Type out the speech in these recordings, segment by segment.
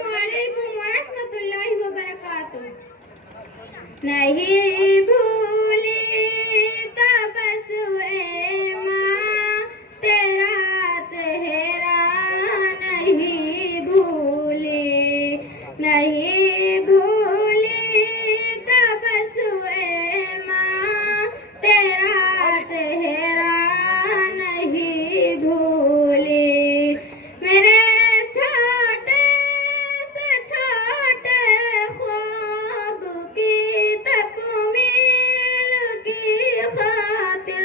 अस्सलामुअलैकुम वरहमतुल्लाहि वबरकातुह। नहीं भूली तबस्सुए माँ तेरा चेहरा, नहीं भूली, नहीं भूली तबस्सुए माँ तेरा चेहरा, नहीं भूली। मेरे छोटे से छोटे ख्वाब की तकमील की खातिर,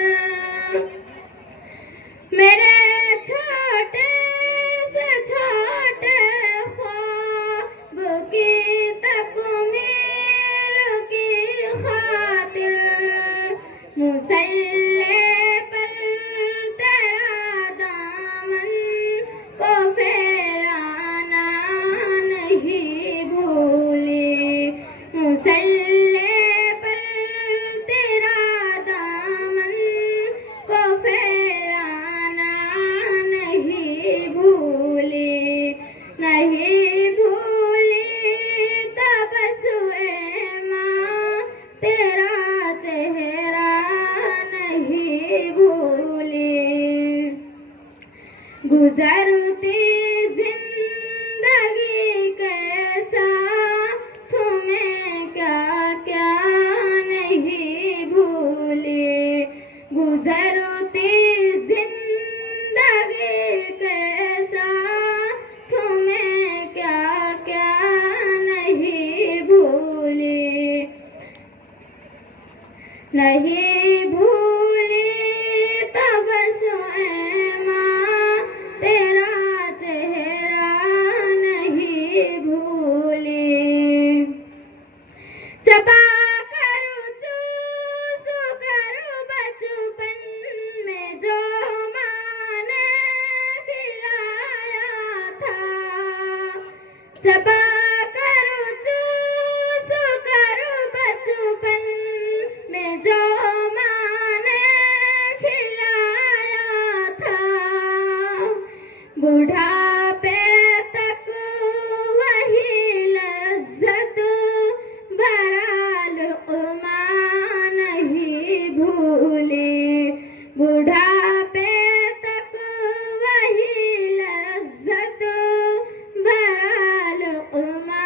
मेरे छोटे से छोटे ख्वाब की तकमील की खातिर, मुसल्ले पर तेरा दामन को फैलाना नहीं भूली, मुसल्ले पर तेरा दामन को फैलाना नहीं भूली, नहीं भूली तबस्सुए माँ तेरा चेहरा, नहीं भूली। गुजरती जिंदगी कैसा तुम्हें क्या क्या नहीं भूली, गुजरती जिंदगी कैसा तुम्हें क्या क्या नहीं भूली, नहीं भूली तबस्सुए माँ तेरा चेहरा, नहीं भूली। चबा करूँ चूस करूँ बचपन में जो माँ ने खिलाया था, चबा करूँ चूस करूँ बचपन में जो माँ ने खिलाया था, बुढ़ापे तक वही लज्जत भरा लुक़्मा नहीं भूली, बुढ़ापे तक वही लज्जत भरा लुक़्मा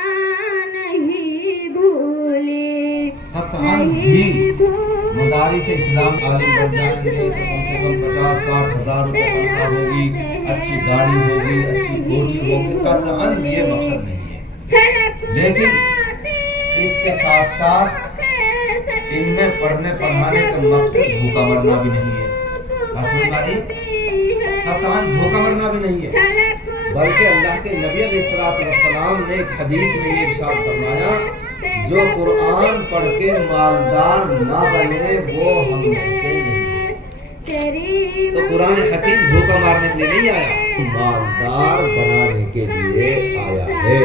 नहीं भूली, नहीं भूली। मदारिस इस्लाम आलिम बन जाएंगे तो कम से कम 50-60 हज़ार रुपए तनख्वाह होगी, अच्छी गाड़ी होगी, अच्छी कोठी होगी, कतअन ये मकसद नहीं है। लेकिन इसके साथ साथ इनमें पढ़ने पढ़ाने का मकसद भूखा मरना भी नहीं है, कतअन भूखा मरना भी नहीं है, बल्कि अल्लाह के नबी अलैहिस्सलाम ने एक हदीस में ये इरशाद फरमाया, जो कुरान पढ़ के मालदार ना बने वो हम से नहीं है। तो कुरान हकीम धोखा मारने के लिए नहीं आया, मालदार बनाने के लिए आया है।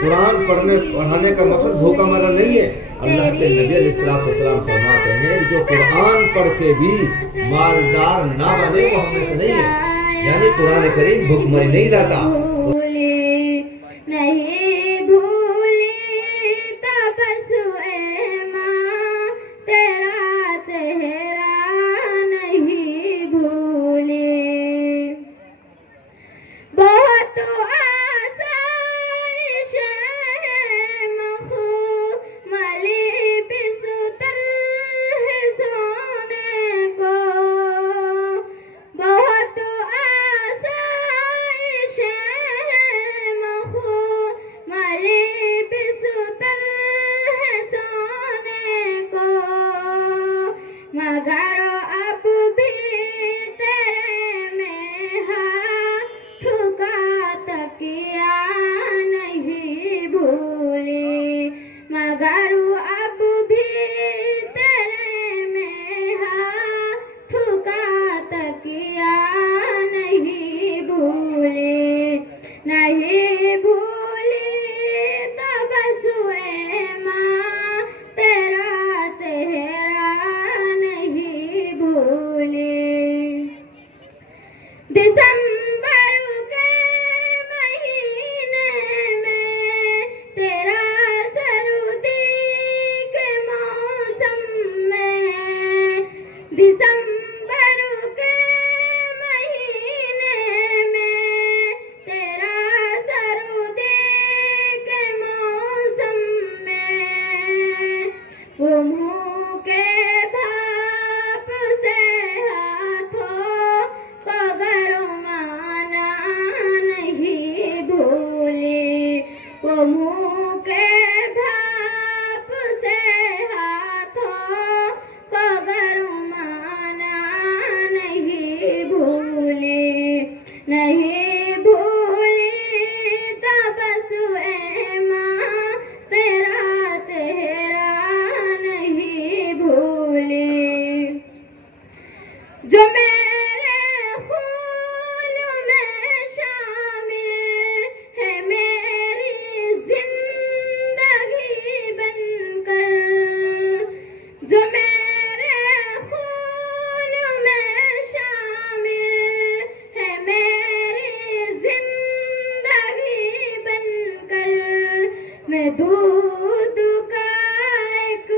कुरान पढ़ने पढ़ाने का मकसद धोखा मारना नहीं है। अल्लाह के नबी अलैहिस्सलाम फरमाते हैं जो कुरान पढ़ के भी मालदार ना बने वो हम से नहीं है, यानी कुरान करीम भुखमरी नहीं लाता। नहीं भूली तबस्सुए माँ तेरा चेहरा, नहीं भूली। बहुत आसाइश है मखमली बिस्तर है सोने को, बहुत आसाइश है मुंह के भाप से हाथों को गरमाना नहीं भूली, नहीं भूली तबस्सुए माँ तेरा चेहरा नहीं भूली। जो मेरे खून में शामिल है मेरी जिंदगी बनकर, जो मेरे खून में शामिल है मेरी जिंदगी बनकर, मैं दूध का एक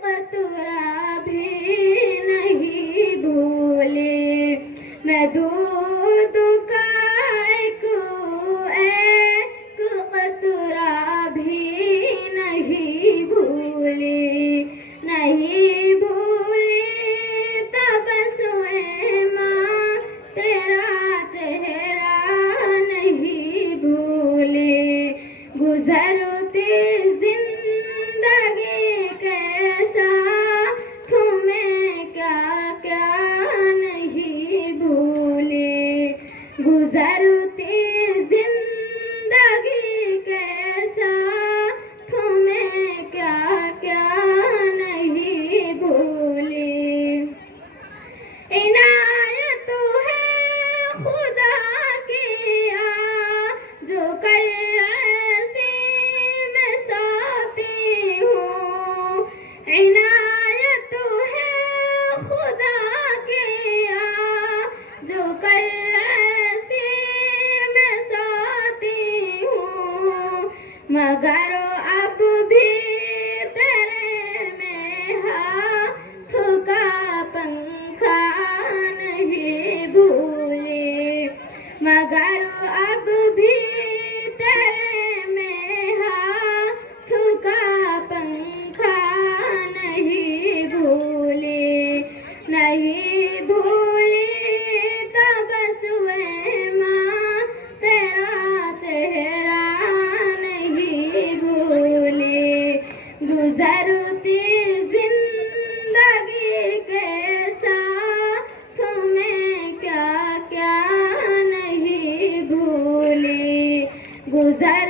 कतरा भी नहीं भूली, मैं दूध का एक कतरा भी नहीं भूली, नहीं भूली तबस्सुए माँ तेरा चेहरा नहीं भूली। गुजरती जिंदगी कैसा तुम्हें क्या क्या नहीं भूली, गुजरती जिंदगी कैसा तुम्हें क्या क्या नहीं भूली। इनायत है खुदा की जो कल ऐसी मैं सोती हूँ, इनायत है खुदा की जो कल ऐसी मैं सोती हूँ, मगर अब भी तेरे में हाथ का पंखा नहीं भूली, मगर अब भी तेरे में हाथ का पंखा नहीं भूली, नहीं भूली तबस्सुए माँ तेरा चेहरा नहीं भूली। गुजरती जिंदगी के साथ तुम्हें क्या क्या नहीं भूली, गुजर